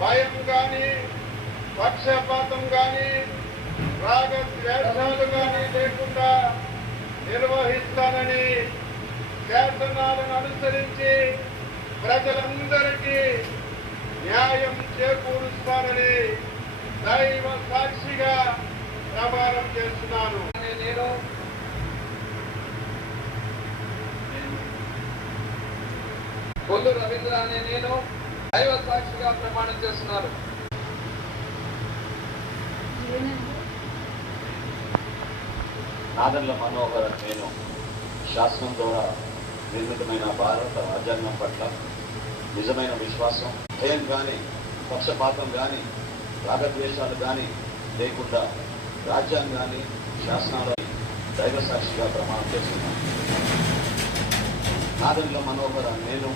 భయం కానీ, పక్షపాతం కానీ, రాగద్వేషాలు కానీ లేకుండా నిర్వహిస్తానని శాసనాలను అనుసరించి ప్రజలందరికీ న్యాయం చేకూరుస్తానని దైవ సాక్షిగా ప్రమాణం చేస్తున్నాను. నేను పొల్లు రవీంద్ర అనే నేను దైవ సాక్షిగా ప్రమాణం చేస్తున్నాను. నాదెండ్ల మనోహర్ నేను శాసనం ద్వారా నిర్మితమైన భారత రాజ్యాంగం పట్ల నిజమైన విశ్వాసం, భయం కానీ, పక్షపాతం కానీ, రాగద్వేషాలు కానీ లేకుండా రాజ్యాంగాన్ని, శాసనాలని దైవ సాక్షిగా ప్రమాణం చేస్తున్నాను. నాదెండ్ల మనోహర్ నేను